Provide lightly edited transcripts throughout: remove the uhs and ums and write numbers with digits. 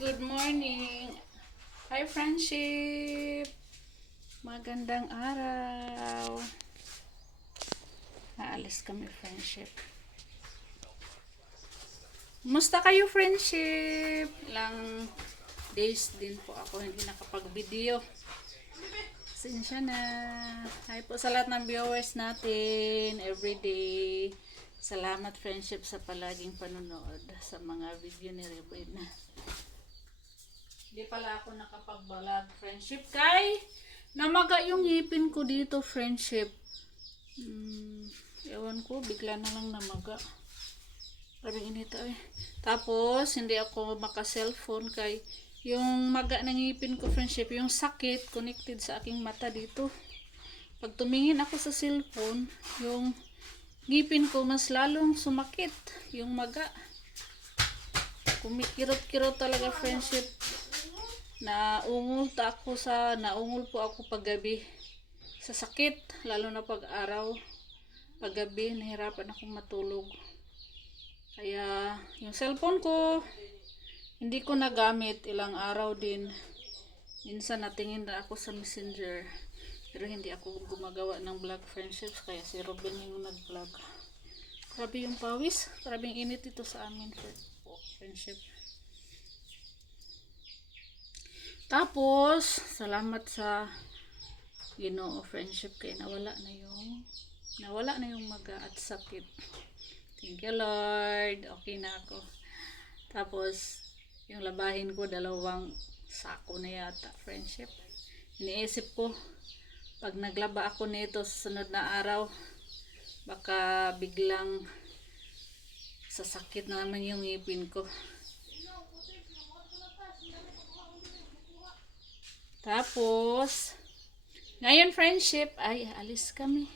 Good morning. Hi, friendship. Magandang araw. Aalis kami, friendship. Musta kayo, friendship? Ilang days din po ako hindi nakapag-video. Pasensya na. Hi po sa lahat ng viewers natin everyday. Salamat, friendship, sa palaging panonood sa mga video ni Rebena. Hindi pala ako nakapag-vlog, friendship. Kay, namaga yung ngipin ko dito, friendship. Ewan ko, bigla na lang namaga. Maraming init eh. Tapos, hindi ako maka-cellphone kay yung maga ng ngipin ko, friendship, yung sakit connected sa aking mata dito. Pag tumingin ako sa cellphone, yung ngipin ko mas lalong sumakit. Yung maga. Kumikirot-kirot talaga, friendship. Naungol po ako paggabi sa sakit, lalo na pag araw. Paggabi, nahirapan akong matulog. Kaya, yung cellphone ko, hindi ko nagamit ilang araw din. Minsan natingin na ako sa messenger. Pero hindi ako gumagawa ng vlog, friendships. Kaya si Robin yung nag-vlog. Grabe yung pawis. Grabing init ito sa amin, friendship. Tapos, salamat sa Ginoo, friendship, kay nawala na yung maga at sakit. Thank you, Lord. Okay na ako. Tapos, yung labahin ko, 2 sako na yata, friendship. Iniisip ko, pag naglaba ako nito sa sunod na araw, baka biglang sasakit na naman yung ngipin ko. Tapos, ngayon, friendship, ay, alis kami.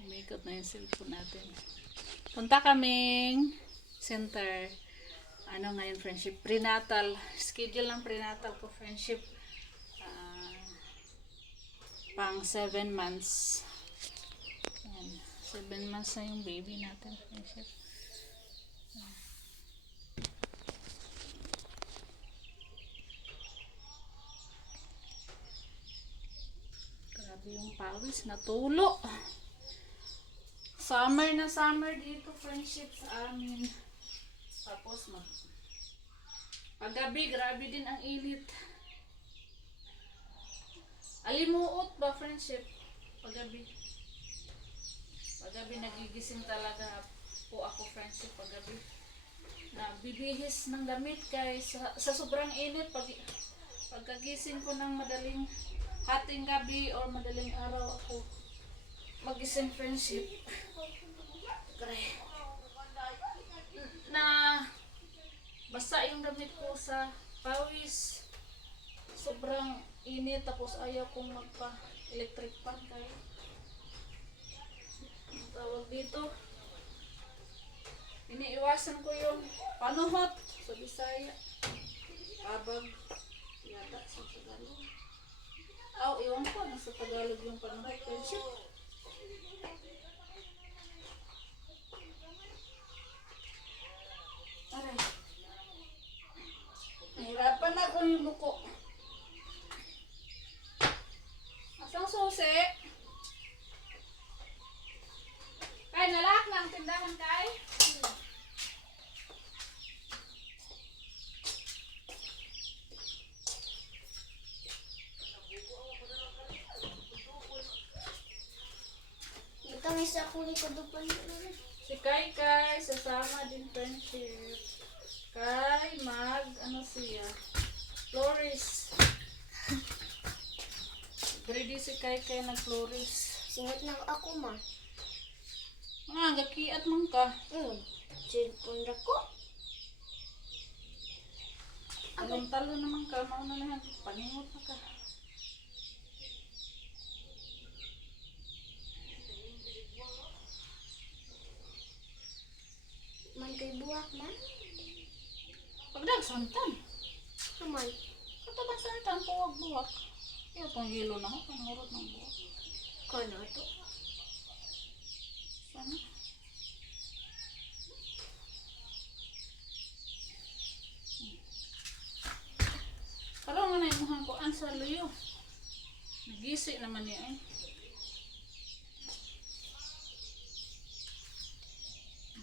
Umikot na yung cellphone natin. Punta kaming center. Ano ngayon, friendship? Prenatal. Schedule ng prenatal ko, friendship. Pang 7 months. Ayan. 7 months na yung baby natin, friendship. Yung pawis, natulo. Summer na summer dito, friendship, sa amin. Tapos, paggabi, grabe din ang init. Alimuot ba, friendship? Paggabi. Paggabi, nagigising talaga po ako, friendship, paggabi. Bibihis ng damit kay sa sobrang init. Pagkagising ko ng madaling hating gabi or madaling araw ako magising, friendship. Na basta yung damit ko sa pawis. Sobrang init, tapos ayaw kong magpa-electric fan kayo. Tawag dito. Iniiwasan ko yung panuhot sa Bisaya. Abag. Yata sa Tagalog. Iwan ko. Nasa Tagalog yung panuhot. Friendship. Aray. Nahirapan ako yung buko. Asang susi? Kay, nalak na ang tindahan, kay? Ito may sa kuli ko dupan. Si Kai sasama din, friendship. Kai, ano siya? Florist. Ready si Kai nag-florist. Singat lang ako ma. Gakiat man ka. Cellphone na ko. Talo naman ka. Mauna na yan. Paningot na ka. Man kay buwak man. Pagdagsantan. Naman. Katagsantan po, wag buwak. Kaya itong hilo na ako. Panurot ng buwak. Kano to? Sana. sa luyo. Nagisi naman niya eh.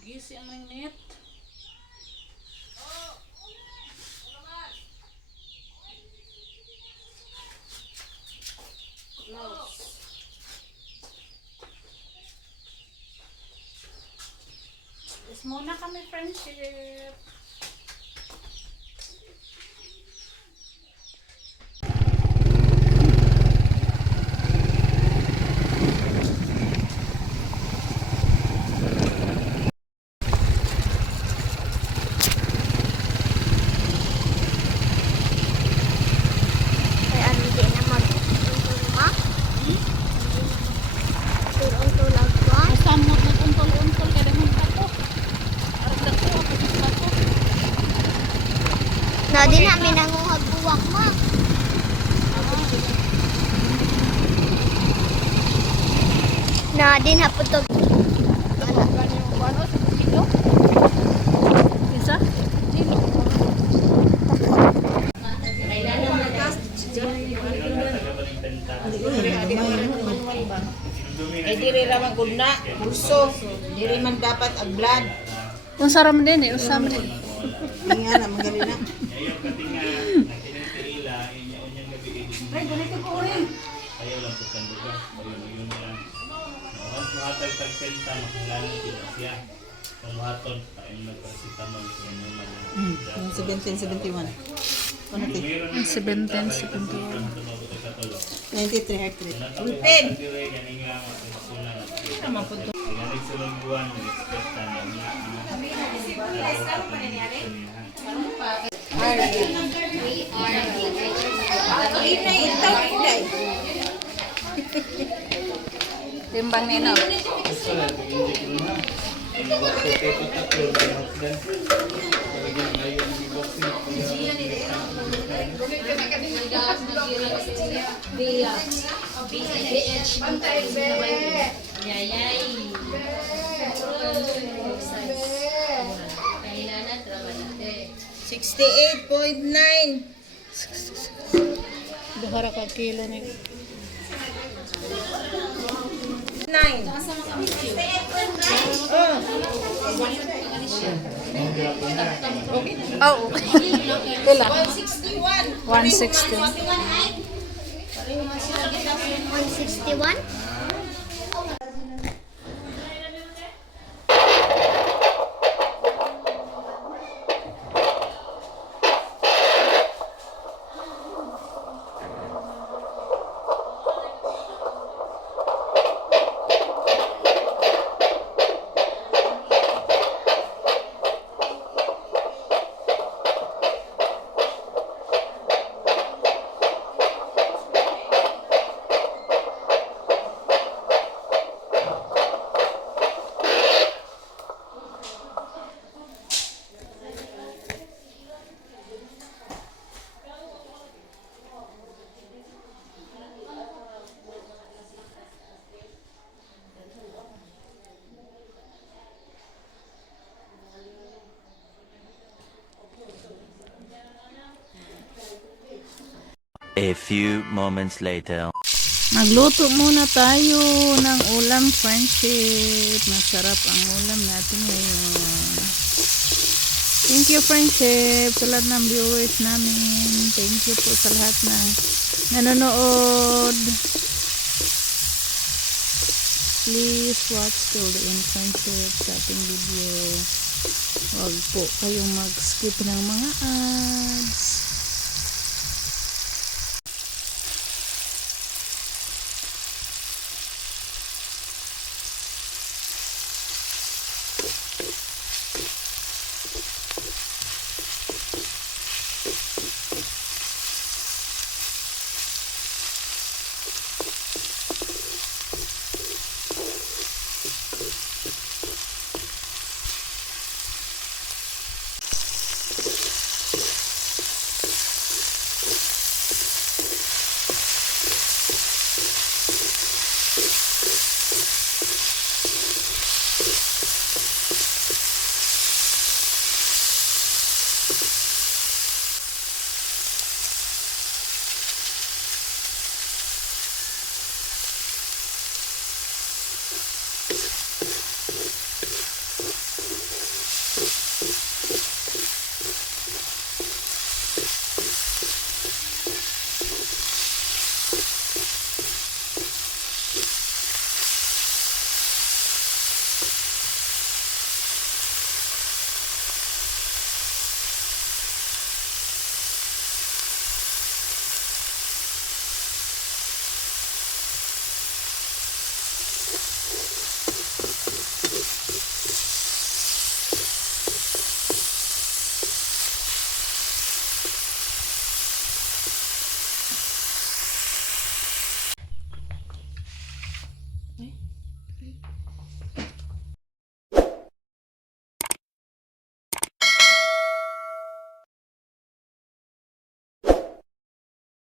Gisi ang net. Close. Is muna kami friendship. Kaya hindi na mag-tulma. Tulong-tulag ko. Samot na untol-untol kada man ako. Aras ako ako sa ako. Na din namin nanguhag buwak mo. Na din haputog. Ano sa kilo? Isa? Eh diri ra man gud na pulso, diri man dapat ang blood. Unsa ra man din eh, usam din. Nga na magaling na. Ay, ganito ko rin. Ayaw lang po kanduga. Ayun lang. Once mahatag tagpenta, makilala sila siya. Kung mahaton, kain nagparasitamol siya naman. 1771. Ano ti? 1771. 93 heart rate. Ulpin. Naman po ito. Galing sa mga buwan, expect na niya. Timbang nino. Sixty-eight point nine. Duhara ka kilo ni. 9. Oh. Pila? 161. 160. 161. A few moments later. Magluto muna tayo ng ulam friendship. Masarap ang ulam natin ngayon. Thank you friendship sa lahat ng viewers namin. Thank you po sa lahat ng nanonood. Please watch till the end friendship sa ating video. Huwag po kayong mag-skip ng mga ads.